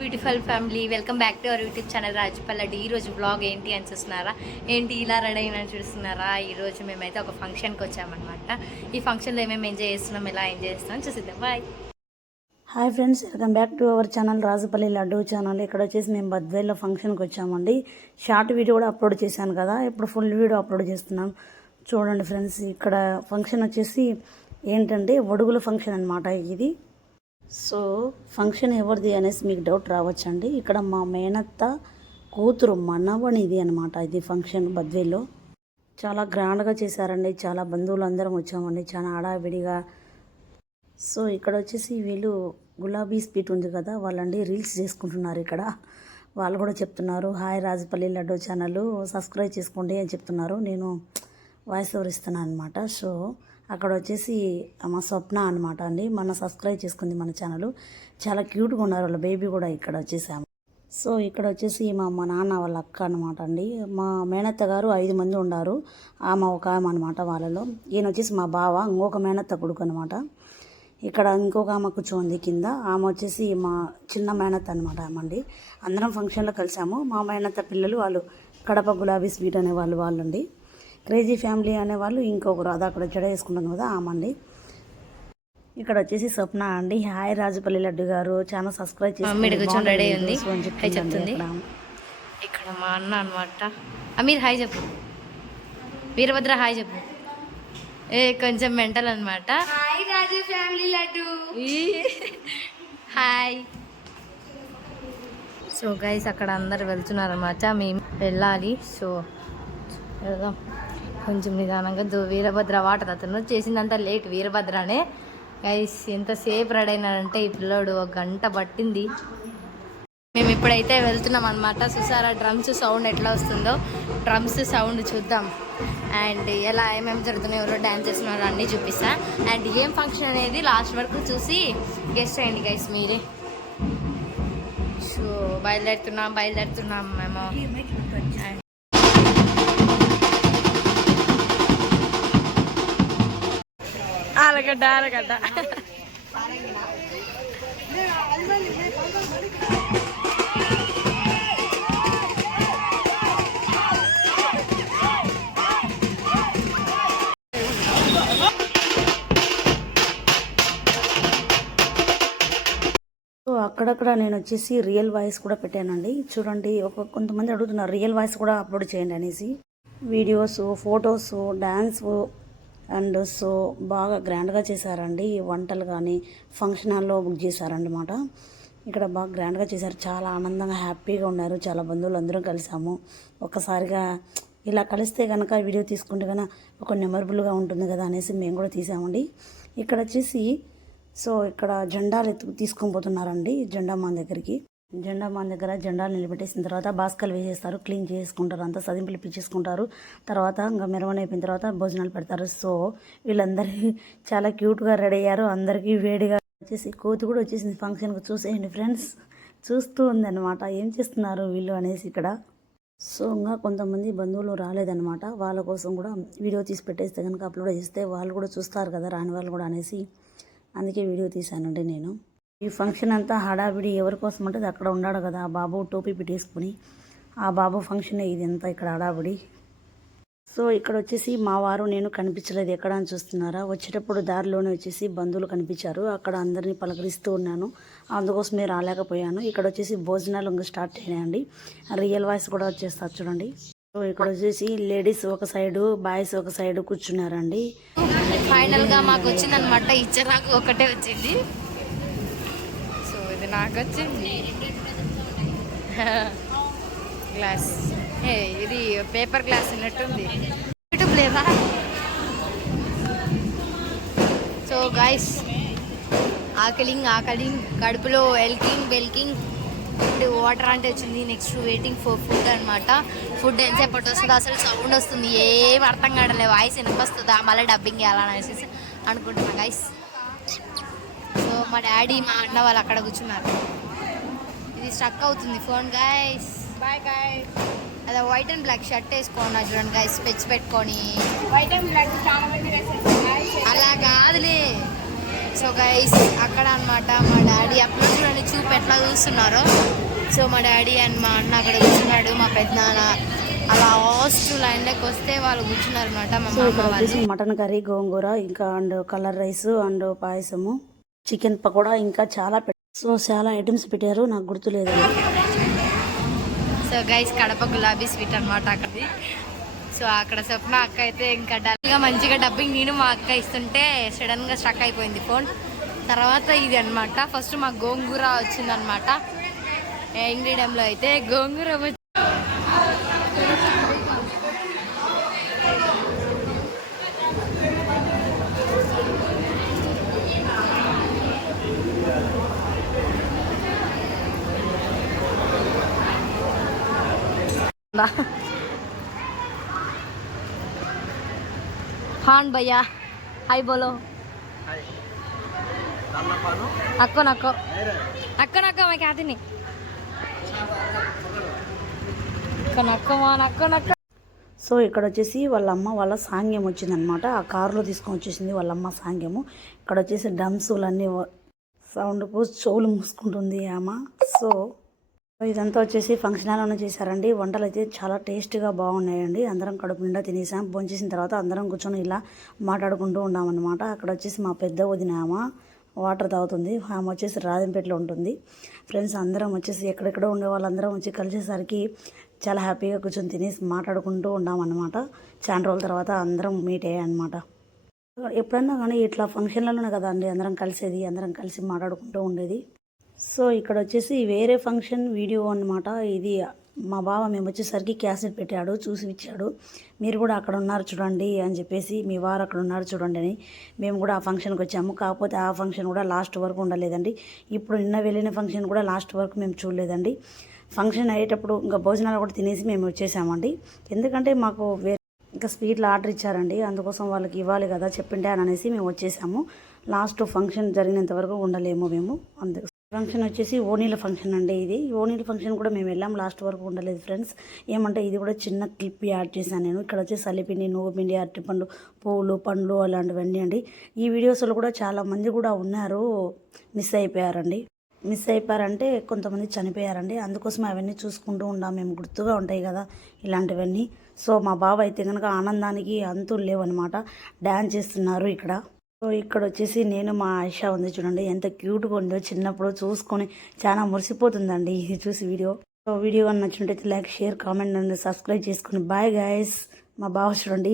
Beautiful family welcome back to our YouTube channel రాజపల్లడి ఈ రోజు blog ఏంటి అని చూస్తున్నారా? ఏంటి ఇలా రెడీ అయినా చూస్తున్నారా? ఈరోజు మేమైతే ఒక ఫంక్షన్కి వచ్చామన్నమాట. ఈ ఫంక్షన్లో ఏమేమి ఎంజాయ్ చేస్తున్నాం ఎలా ఎంజాయ్ చేస్తున్నాం చూసిద్దాం. Bye hi friends welcome back to our channel Rajupalli Laddu channel ఇక్కడ వచ్చేసి మేము బద్వేల్లో ఫంక్షన్కి వచ్చామండి. షార్ట్ వీడియో కూడా అప్లోడ్ చేశాను కదా. ఇప్పుడు ఫుల్ వీడియో అప్లోడ్ చేస్తున్నాం. చూడండి ఫ్రెండ్స్ ఇక్కడ ఫంక్షన్ వచ్చేసి ఏంటంటే ఒడుగుల ఫంక్షన్ అనమాట ఇది. సో ఫంక్షన్ ఎవరిది అనేసి మీకు డౌట్ రావచ్చండి. ఇక్కడ మా మేనత్త కూతురు మనవనిది అనమాట ఇది ఫంక్షన్ బద్వేలో. చాలా గ్రాండ్గా చేశారండి. చాలా బంధువులు అందరం వచ్చామండి. చాలా ఆడావిడిగా సో ఇక్కడ వచ్చేసి వీళ్ళు గులాబీ స్వీట్ ఉంది కదా వాళ్ళండి రీల్స్ చేసుకుంటున్నారు ఇక్కడ. వాళ్ళు కూడా చెప్తున్నారు hi Rajapalli Laddu channel subscribe చేసుకోండి అని చెప్తున్నారు. నేను వాయిస్ ఓవర్ ఇస్తున్నాను అనమాట సో అక్కడ వచ్చేసి మా స్వప్న అనమాట అండి. మన సబ్స్క్రైబ్ చేసుకుంది మన ఛానల్. చాలా క్యూట్గా ఉన్నారు వాళ్ళ. బేబీ కూడా ఇక్కడ వచ్చేసాము సో ఇక్కడ వచ్చేసి మా మా నాన్న వాళ్ళ అక్క అనమాట అండి. మా మేనత్త గారు ఐదు మంది ఉన్నారు ఆమె ఒక ఆమె అనమాట వాళ్ళలో. ఈయన వచ్చేసి మా బావ ఇంకొక మేనత్త కొడుకు అనమాట ఇక్కడ ఇంకొక ఆమె కూర్చోంది కింద. ఆమె వచ్చేసి మా చిన్న మేనత్త అనమాట ఆమె అండి. అందరం ఫంక్షన్లో కలిసాము. మా మేనత్త పిల్లలు వాళ్ళు కడప గులాబీ స్వీట్ అనే వాళ్ళు వాళ్ళండి. క్రేజీ ఫ్యామిలీ అనే వాళ్ళు ఇంకొకరు అది అక్కడ జడ వేసుకుంటాం కదా ఆమె అండి. ఇక్కడ వచ్చేసి స్వప్న అండి. హాయ్ రాజుపల్లి లడ్డు గారు చాలా సబ్స్క్రైబ్ చేసి మమ్మీ ఇక్కడ కూర్చొని రెడీ ఉంది హాయ్ చెప్తుంది. ఇక్కడ మా అన్న అనమాట అమీర్ హాయ్ చెప్పు. వీరభద్ర హాయ్ చెప్పు. ఏ కొంచెం మెంటల్ అనమాట hi Raju family Laddu. Hi. So guys అక్కడ అందరు వెళ్తున్నారు అనమాట మేము వెళ్ళాలి. సో వెళ్దాం. కొంచెం నిదానంగా దో వీరభద్ర వాటర్ అతను చేసిందంతా లేట్. వీరభద్రనే గైస్ ఎంతసేపు రెడీ అయినాడంటే ఈ పిల్లోడు ఒక గంట పట్టింది. మేము ఇప్పుడైతే వెళ్తున్నాం అనమాట చూసారా డ్రమ్స్ సౌండ్ ఎట్లా వస్తుందో డ్రమ్స్ సౌండ్ చూద్దాం. అండ్ ఎలా ఏమేమి జరుగుతున్నాయో ఎవరో డ్యాన్స్ చేస్తున్నారో అన్నీ చూపిస్తా. అండ్ ఏం ఫంక్షన్ అనేది లాస్ట్ వరకు చూసి గెస్ట్ అయ్యండి గైస్ మీరే. సో బయలుదేరుతున్నాం బయలుదేరుతున్నాం మేము. And ఆలగడ్డ ఆలగడ్డ సో అక్కడక్కడ నేను వచ్చేసి రియల్ వాయిస్ కూడా పెట్టానండి. చూడండి ఒక కొంతమంది అడుగుతున్నారు రియల్ వాయిస్ కూడా అప్లోడ్ చేయండి అనేసి. Videos photos dance and so బాగా గ్రాండ్గా చేశారండి. ఈ వంటలు కానీ ఫంక్షన్ హాల్లో బుక్ చేశారన్నమాట. ఇక్కడ బాగా గ్రాండ్గా చేశారు. చాలా ఆనందంగా హ్యాపీగా ఉన్నారు. చాలా బంధువులు అందరం కలిసాము. ఒక్కసారిగా ఇలా కలిస్తే కనుక వీడియో తీసుకుంటే కనుక ఒక మెమరబుల్గా ఉంటుంది కదా అనేసి మేము కూడా తీసామండి. ఇక్కడ వచ్చేసి సో ఇక్కడ జెండాలు ఎత్తు తీసుకొని పోతున్నారండి జెండా మన దగ్గరికి. జెండా మన దగ్గర జెండాలు నిలబెట్టేసిన తర్వాత బాస్కలు వేసేస్తారు క్లీన్ చేసుకుంటారు అంతా సదింపులు ఇప్పించేసుకుంటారు. తర్వాత ఇంకా మెరవన అయిపోయిన తర్వాత భోజనాలు పెడతారు. సో వీళ్ళందరికీ చాలా క్యూట్గా రెడీ అయ్యారు. అందరికీ వేడిగా వచ్చేసి కోతి కూడా వచ్చేసింది ఫంక్షన్కి. చూసేయండి ఫ్రెండ్స్ చూస్తూ ఉందన్నమాట. ఏం చేస్తున్నారు వీళ్ళు అనేసి ఇక్కడ. సో ఇంకా కొంతమంది బంధువులు రాలేదన్నమాట. వాళ్ళ కోసం కూడా వీడియో తీసి పెట్టేస్తే కనుక అప్లోడ్ చేస్తే వాళ్ళు కూడా చూస్తారు కదా రాని వాళ్ళు కూడా అనేసి. అందుకే వీడియో తీశానండి నేను. ఈ ఫంక్షన్ అంతా హడావిడి ఎవరి కోసం అంటే అక్కడ ఉన్నాడు కదా ఆ బాబు టోపీ పెట్టేసుకుని. ఆ బాబు ఫంక్షన్ ఇది అంతా ఇక్కడ హడావిడి. సో ఇక్కడ వచ్చేసి మా వారు నేను కనిపించలేదు. ఎక్కడ అని చూస్తున్నారా? వచ్చేటప్పుడు దారిలోనే వచ్చేసి బంధువులు కనిపించారు. అక్కడ అందరినీ పలకరిస్తూ ఉన్నాను. అందుకోసమే రాలేకపోయాను. ఇక్కడ వచ్చేసి భోజనాలు ఇంకా స్టార్ట్ అయినాయండి. రియల్ వాయిస్ కూడా వచ్చేస్తారు చూడండి. సో ఇక్కడ వచ్చేసి లేడీస్ ఒక సైడు బాయ్స్ ఒక సైడు కూర్చున్నారండి. ఫైనల్గా మాకు వచ్చింది ఇచ్చరాకు నాకు ఒకటే వచ్చింది. సో నాకు వచ్చింది. గ్లాస్ ఏ ఇది పేపర్ గ్లాస్ ఉన్నట్టుంది. యూట్యూబ్ లేదా? సో గాయస్ ఆకలింగ్ ఆకలింగ్ కడుపులో ఎల్కింగ్ బెల్కింగ్ ఇప్పుడు వాటర్ అంటే వచ్చింది. నెక్స్ట్ వెయిటింగ్ ఫర్ ఫుడ్ అనమాట ఫుడ్ ఎంతసేపటి వస్తుంది అసలు సౌండ్ వస్తుంది. ఏం అర్థం కావట్లేదు వాయిస్ వినిపిస్తుందా? మళ్ళీ డబ్బింగ్ వేయాలని అనుకుంటున్నా గైస్ మా డాడీ మా అన్న వాళ్ళు అక్కడ కూర్చున్నారు. ఇది స్టక్ అవుతుంది ఫోన్ గైస్ బాయ్ గాయ్ అదే వైట్ అండ్ బ్లాక్ షర్ట్ వేసుకున్నా చూడండి గైస్ స్పెచ్ పెట్టుకొని. వైట్ అండ్ బ్లాక్ చాలా మంది అలా కాదులే. సో గైస్ అక్కడ అన్నమాట మా డాడీ అప్లోడ్లోని చూపు ఎట్లా చూస్తున్నారో. సో మా డాడీ అండ్ మా అన్న అక్కడ కూర్చున్నాడు మా పెద్దనాన్న అలా లాస్ట్ లైన్లోకి వస్తే వాళ్ళు కూర్చున్నారు అనమాట మటన్ కర్రీ గోంగూర ఇంకా అండ్ కలర్ రైస్ అండ్ పాయసము. చికెన్ పకోడా ఇంకా చాలా పెట్టారు సో చాలా ఐటమ్స్ పెట్టారు. నాకు గుర్తులేదు సో గైస్ కడప గులాబీ స్వీట్ అనమాట అక్కడిది. సో అక్కడ స్వప్న అక్క అయితే ఇంకా డల్గా మంచిగా డబ్బింగ్ నేను మా అక్క ఇస్తుంటే సడన్గా స్ట్రక్ అయిపోయింది ఫోన్ తర్వాత ఇది అన్నమాట. ఫస్ట్ మా గోంగూర వచ్చిందనమాట ఇంగ్రీడియంలో అయితే గోంగూర హాన్ భయ్యా. హాయ్ బోలో. అక్కో నక్కో. అక్కో నక్కో మా ఖ్యాతిని అక్కో నక్కో మా నక్కో నక్కో. సో ఇక్కడ వచ్చేసి వాళ్ళ అమ్మ వాళ్ళ సాంగ్యం వచ్చిందనమాట ఆ కారులో తీసుకొని వచ్చేసింది వాళ్ళ అమ్మ సాంగ్యము. ఇక్కడ వచ్చేసి డ్రమ్స్లన్నీ సౌండ్కు చెవులు మూసుకుంటుంది ఆమె. సో ఇదంతా వచ్చేసి ఫంక్షన్ హాల్లోనే చేశారండి. వంటలు అయితే చాలా టేస్ట్గా బాగున్నాయండి. అందరం కడుపు నిండా తినేసాం. భోంచేసిన తర్వాత అందరం కూర్చొని ఇలా మాట్లాడుకుంటూ ఉన్నామన్నమాట. అక్కడ వచ్చేసి మా పెద్ద వదినామా వాటర్ తాగుతుంది. ఆమె వచ్చేసి రాజంపేటలో ఉంటుంది. ఫ్రెండ్స్ అందరం వచ్చేసి ఎక్కడెక్కడో ఉండే వాళ్ళందరం వచ్చి కలిసేసరికి చాలా హ్యాపీగా కూర్చొని తినేసి మాట్లాడుకుంటూ ఉన్నామన్నమాట. చాలా రోజుల తర్వాత అందరం మీట్ అయ్యాయన్నమాట. ఎప్పుడన్నా కానీ ఇట్లా ఫంక్షన్లలోనే కదా అండి అందరం కలిసేది అందరం కలిసి మాట్లాడుకుంటూ ఉండేది. సో ఇక్కడ వచ్చేసి వేరే ఫంక్షన్ వీడియో అన్నమాట. ఇది మా బావ మేము వచ్చేసరికి క్యాసెట్ పెట్టాడు చూసి ఇచ్చాడు మీరు కూడా అక్కడ ఉన్నారు చూడండి అని చెప్పేసి మీ వారు అక్కడ ఉన్నారు చూడండి అని మేము కూడా ఆ ఫంక్షన్కి వచ్చాము. కాకపోతే ఆ ఫంక్షన్ కూడా లాస్ట్ వరకు ఉండలేదండి. ఇప్పుడు నిన్న వెళ్ళిన ఫంక్షన్ కూడా లాస్ట్ వరకు మేము చూడలేదండి. ఫంక్షన్ అయ్యేటప్పుడు ఇంకా భోజనాలు కూడా తినేసి మేము వచ్చేసామండి. ఎందుకంటే మాకు వేరే ఇంకా స్వీట్లు ఆర్డర్ ఇచ్చారండి. అందుకోసం వాళ్ళకి ఇవ్వాలి కదా చెప్పిండే అని అనేసి మేము వచ్చేసాము. లాస్ట్ ఫంక్షన్ జరిగినంత వరకు ఉండలేము మేము. అందుకు ఫంక్షన్ వచ్చేసి ఓనీల ఫంక్షన్ అండి ఇది. ఓనీల ఫంక్షన్ కూడా మేము వెళ్ళాం. లాస్ట్ వరకు ఉండలేదు ఫ్రెండ్స్. ఏమంటే ఇది కూడా చిన్న క్లిప్ యాడ్ చేశాను నేను. ఇక్కడ వచ్చేసి సలిపిండి నువ్వు పిండి అరటిపండు పువ్వులు పండ్లు అలాంటివన్నీ అండి. ఈ వీడియోస్లో కూడా చాలా మంది కూడా ఉన్నారు. మిస్ అయిపోయారండి. మిస్ అయిపోయారంటే కొంతమంది చనిపోయారండి. అందుకోసం అవన్నీ చూసుకుంటూ ఉన్నాం మేము గుర్తుగా ఉంటాయి కదా ఇలాంటివన్నీ. సో మా బాబు అయితే కనుక ఆనందానికి అంతులు లేవన్నమాట డ్యాన్స్ చేస్తున్నారు ఇక్కడ. సో ఇక్కడ వచ్చేసి నేను మా ఆయిషా ఉంది చూడండి. ఎంత క్యూట్గా ఉందో చిన్నప్పుడు చూసుకొని చాలా మురిసిపోతుందండి ఇది చూసి వీడియో. సో వీడియో నచ్చినట్టయితే like share comment and subscribe చేసుకుని. Bye guys. మా బావ చూడండి.